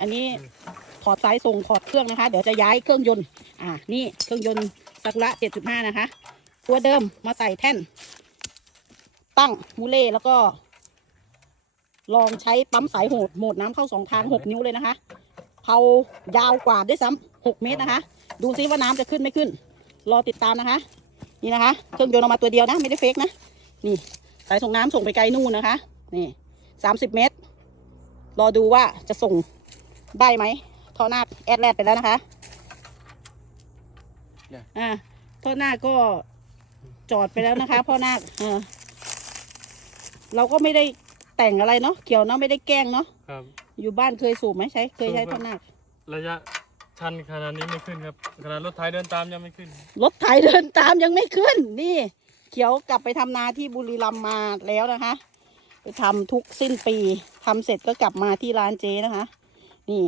อันนี้ถอดสายส่งถอดเครื่องนะคะ เดี๋ยวจะย้ายเครื่องยนต์ อ่า นี่เครื่องยนต์ซากุระ75นะคะ ตัวเดิมมาใส่แท่น ตั้งมูเล่แล้วก็ ลองใช้ปั๊มสายโหดโหมดน้ำเข้าสองทาง6นิ้วเลยนะคะเผายาวกว่าด้วยซ้ำ6เมตรนะคะ ดูซิว่าน้ำจะขึ้นไม่ขึ้น รอติดตามนะคะ นี่นะคะ เครื่องยนต์เอามาตัวเดียวนะ ไม่ได้เฟกนะ นี่ สายส่งน้ำส่งไปไกลนู่นนะคะ นี่สามสิบเมตร รอดูว่าจะส่ง ได้ไหมท่อหน้าแอดแลดไปแล้วนะคะเนี่ยอ่าท่อหน้าก็จอดไปแล้วนะคะ พ่อนาคเออเราก็ไม่ได้แต่งอะไรเนาะเกี่ยวเนาะไม่ได้แกล้งเนาะครับ อยู่บ้านเคยสูบไหมใช้เคยใช้สูบครัท่อบหน้าระยะชันขนาดนี้ไม่ขึ้นครับขนาดรถไถเดินตามยังไม่ขึ้น รถไถเดินตามยังไม่ขึ้น นี่ เขียวกลับไปทำนาที่บุรีรัมย์มาแล้วนะคะ ไปทำทุกสิ้นปีทำเสร็จก็กลับมาที่ร้านเจนะคะ นี่